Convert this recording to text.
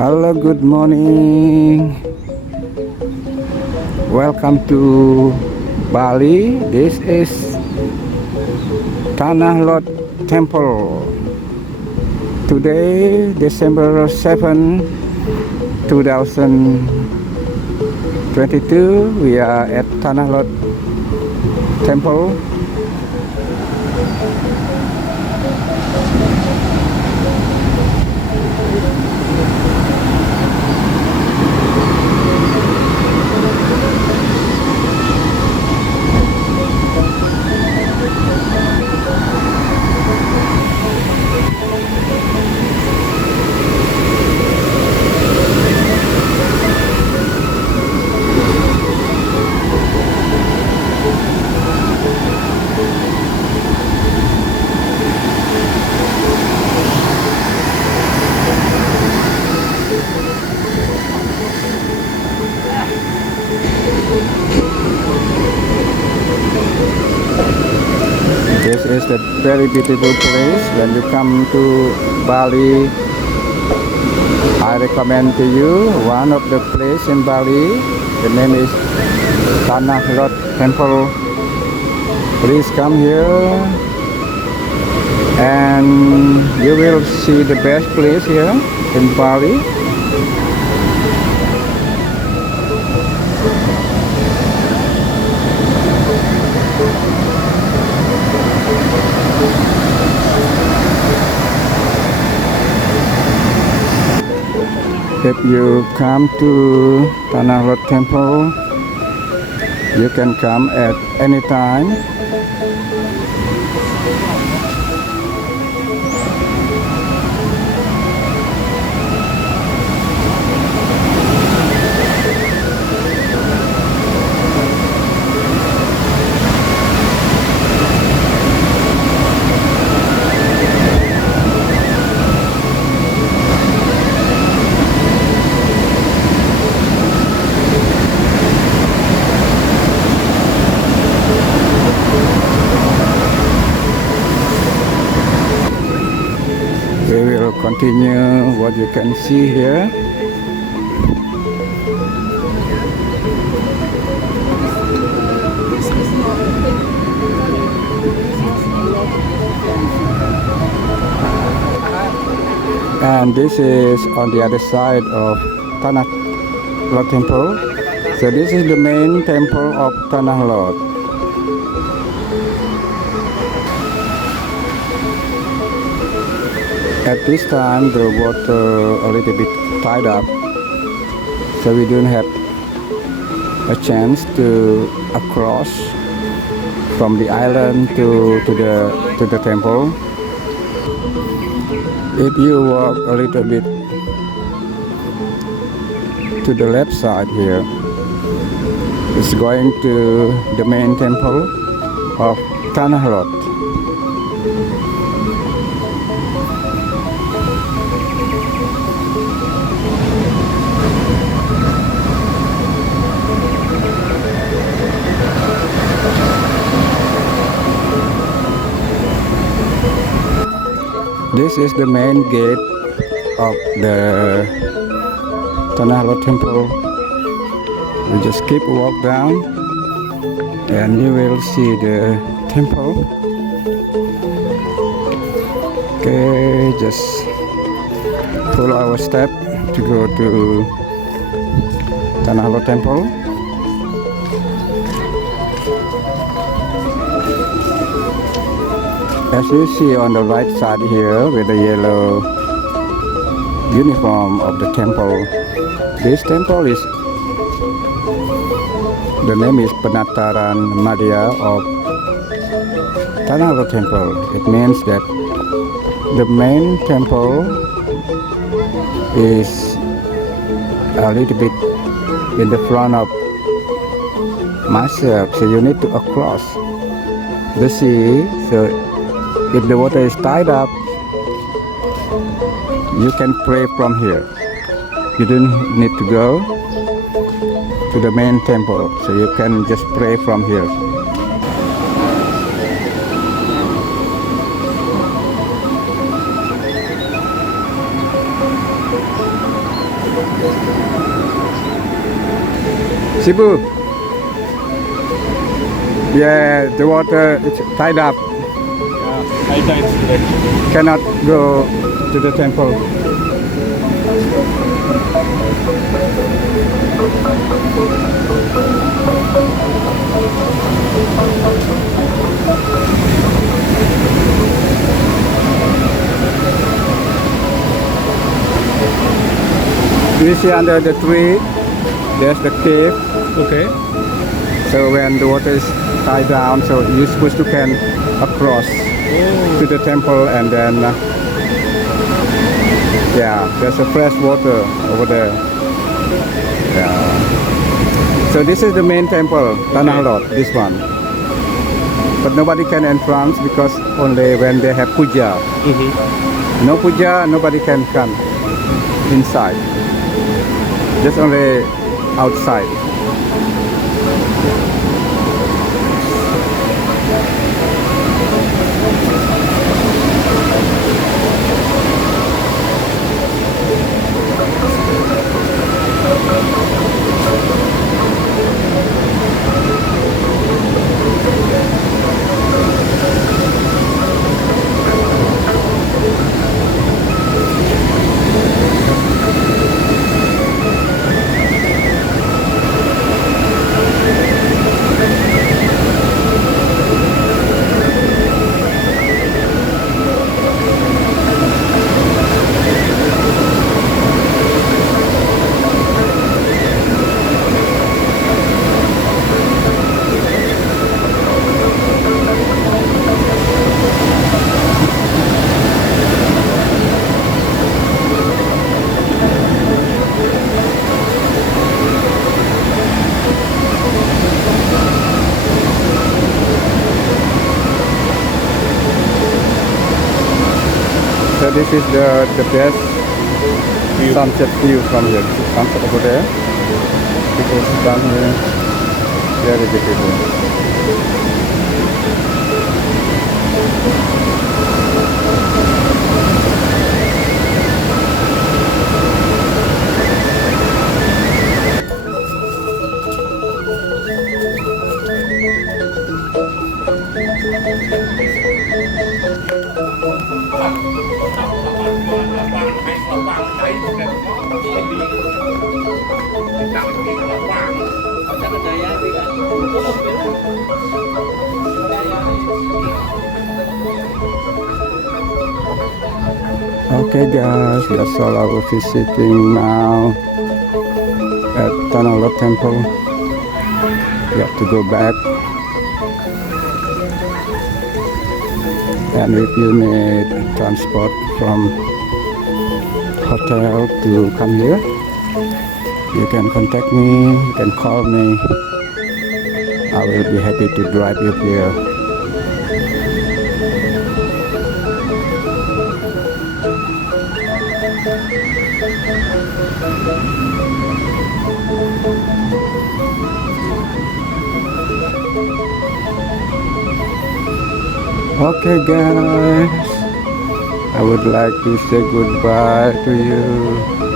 Hello, good morning. Welcome to Bali. This is Tanah Lot Temple. Today, December 7, 2022, we are at Tanah Lot Temple. This is a very beautiful place. When you come to Bali, I recommend to you one of the place in Bali. The name is Tanah Lot Temple. Please come here and you will see the best place here in Bali. If you come to Tanah Lot Temple, you can come at any time. We will continue what you can see here. And this is on the other side of Tanah Lot Temple. So this is the main temple of Tanah Lot. At this time the water a little bit tied up, so we don't have a chance to cross from the island to the temple. If you walk a little bit to the left side here, it's going to the main temple of Tanah Lot. This is the main gate of the Tanah Lot Temple. We just keep walk down and you will see the temple. Okay, just follow our step to go to Tanah Lot Temple. As you see on the right side here with the yellow uniform of the temple, this temple is, the name is Penataran Madya of Tanah Lot Temple. It means that the main temple is a little bit in the front of myself, so you need to cross the sea. So if the water is tied up, you can pray from here. You don't need to go to the main temple, so you can just pray from here. Cebu. Yeah, the water is tied up. Yeah, high tides today. Cannot go to the temple. Do you see under the tree? There's the cave. Okay. So when the water is tied down, so you're supposed to can across to the temple, and then yeah, there's a fresh water over there. Yeah. So this is the main temple, Tanah Lot, this one. But nobody can entrance because only when they have puja. No puja, nobody can come inside. Just only outside. So this is the best sunset view from here. Sunset over there. People sit down here. Very beautiful. Okay guys, that's all our visiting now at Tanah Lot Temple. We have to go back. And if you need transport from hotel to come here, you can contact me, you can call me. I will be happy to drive you here. Okay guys, I would like to say goodbye to you.